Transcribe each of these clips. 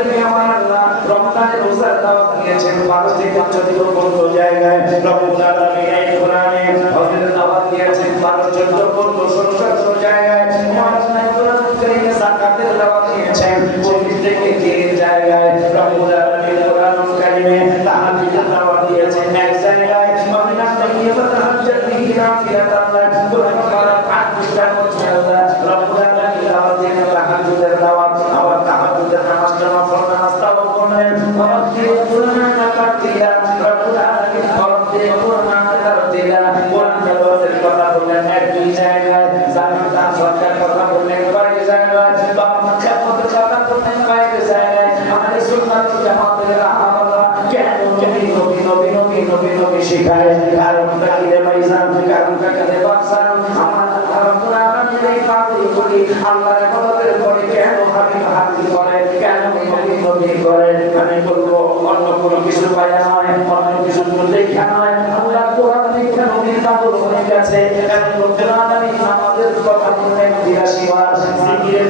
কারিমে আমার আল্লাহ রমজানের রোজার দাওয়াত দিয়েছেন। 12 থেকে 14 পর্যন্ত জায়গায় রব্বুল আলামিন কোরআনে হজের দাওয়াত দিয়েছেন 12 14 পর্যন্ত 16 জায়গায় আমার আল্লাহ কোরআন কারিমে যাকাতের দাওয়াত দিয়েছেন 24 থেকে 3 জায়গায় রব্বুল আলামিন কোরআন কারিমে তাহাজ্জুদের দাওয়াত দিয়েছেন এক জায়গায় মামিনা তাইয়্যিবা তাহাজ্জুদ বিহি নাফিলাতান লাক কোরআন করা পাঁচ পৃষ্ঠার মধ্যে আল্লাহ রব্বুল আলামিন দাওয়াত দিয়েছেন তাহাজ্জুদের দাওয়াত আবার তাহাজ্জুদের নামাজটা নফল নামাজটাও করলেন ফরজ দিয়ে কোরআন তারতিলা রব্বুল আলামিন ফরজ দিয়ে কোরআন তারতিলা কোরআন তেলাওয়াতের কথা বললেন এক দুই জায়গায় জাকাত দান সরকার কথা বললেন কয়েক জায়গায় বাবা মাকে কথা বললেন কয়েক জায়গায় আমাদের সুন্নাত জামাতের রাহাবাল্লাহ কেন নবী নবী নবী নবী নবী নবী শিখায় কারণটা কি রে ভাইজান কারণটা কি রে বাদশাহ আমার আল্লাহ রাব্বুল আলামিন এই পাগল করি আল্লাহর ইবাদতের পরে কেন হাবিব হাবিব করে? কেন নবী নবী করে? আমি বলব, অন্য কোনো কিছু পায় নয়, অন্য কিছু দেখা নয়। আল্লাহ কোরআন লিখে নবী পাগল হয়ে গেছে কারণ রব্বুল আলামিন আমাদের কথা বললেন 82 বার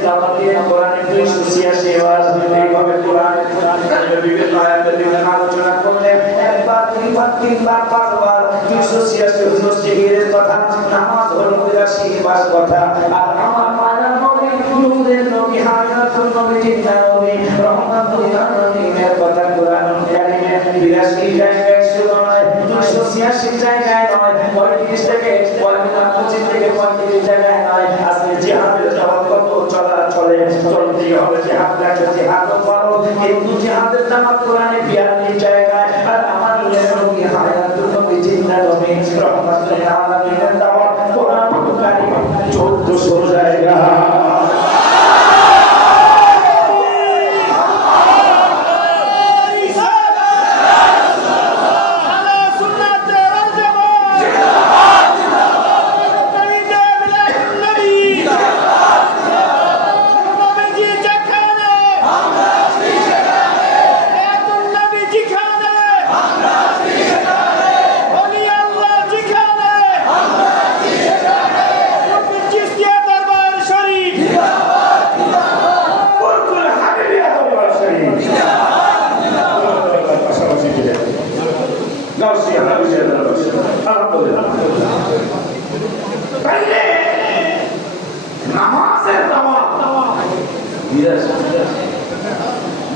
দাওয়াত দিয়ে কোরআনে 286 বার। এইভাবে কোরআনে বিভিন্ন আয়াতের বিভিন্ন আলোচনা করলেন একবার তিনবার তিনবার, পাঁচবার দুইশো ছিয়াশি কথা, নামাজ হলো তিরাশি বার কথা। আর আমার নূরের নবী হায়াতুল নবী জিন্দা নবী রহমাতুল আলামিনের কথা কোরআন কারিমে 82 জায়গায় নয় 286 জায়গায় নয় 35 থেকে 25 থেকে 35 জায়গায় নয়। আজকে জিহাদের জবাব কত? চলা, চলে চলতে হবে। জিহাদ লাগে জিহাদ করো। কিন্তু জিহাদের জামাত কোরআনে 42 জায়গায়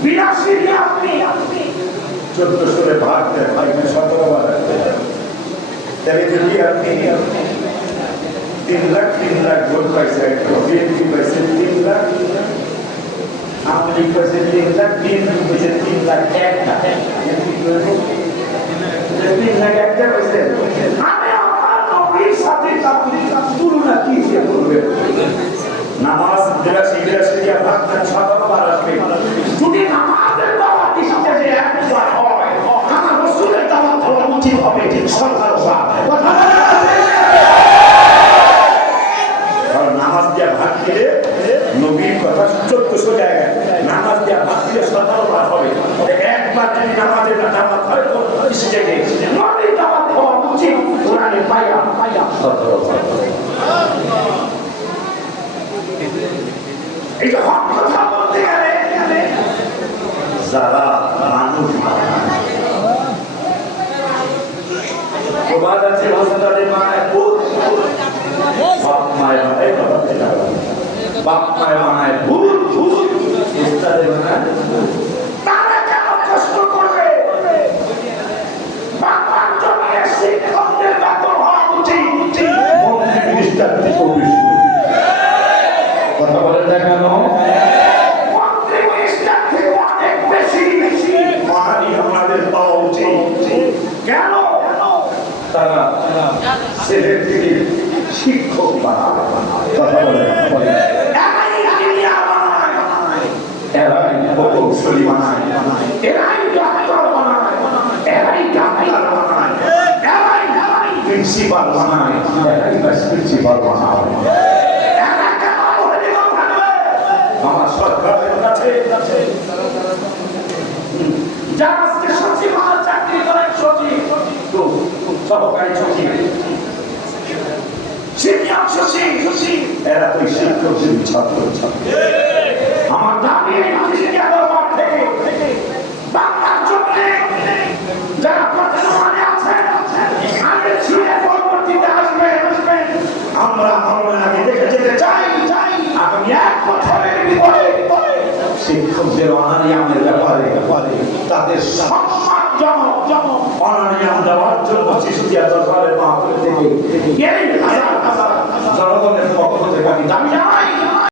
বিরাশি আপনি চোদ্দ সুরে ভাগ দেন ভাইকে সতেরো বার তাহলে যদি আপনি তিন লাখ তিন লাখ ভোট পাইছে বিএনপি পাইছে তিন লাখ আওয়ামী লীগ পাইছে তিন লাখ বিএনপি পাইছে তিন লাখ একটা তিন লাখ একটা পাইছে আমি আমার নবীর সাথে তার তুলনা কি সে করবে নামাজ বিরাশি দিয়া ভাগ দেন সতেরো বার আসবে যদি নামাজের দাওয়াত দিতে যে একবার হয়, আমার রসুলের দাওয়াত হওয়া উচিত হবে, সরকার নামাজ দিয়া ভাগ দিলে নবীর কথা চোদ্দশো নামাজ দিয়া ভাগ দিলে সতেরো বার হবে। একবার যদি নামাজের দাওয়াত হয় তো জায়গায় নবীর দাওয়াত হওয়া উচিত। কোরআনে পাইয়া পাইয়া। সতেরো বার এই হক কথা বলতে গেলে যারা মানুষ প্রবাদ আছে ভাষাটাদের বানায় ভূত। বাপ মায়ের বানায়। বাপ মায়ের বানায় ভূত ভূত। উস্তাদের বানায় তারা কেন কষ্ট করবে? বাবার জন্য শিক্ষকদের বেতন হওয়া উচিত। মন্ত্রী, মিনিস্টার থেকে কথা কেন কেন? তারা ছেলের থেকে শিক্ষক এরাই প্রকৌশলী বানায়। এরাই ডাক্তার বানায়। এরাই ডাক্তার বানায়। এরাই প্রিন্সিপাল বানায়। এরাই প্রিন্সিপাল বানায়। বাংলা সরকারের কাছে যারা আজকে সচিব আমার চাকরি করেন সচিব সহকারী সচিব। সিনিয়র সচিব সচিব। এরা তো শিক্ষক ছাত্র ছাত্র। থেকে বাংলা যে অনারিয়ামের ব্যাপারে, তাদের অনারিয়াম দেওয়ার জন্য শিশুটিয়া সরকারের মাহফিল থেকে জনগণের পক্ষ থেকে আমি দাবি জানাই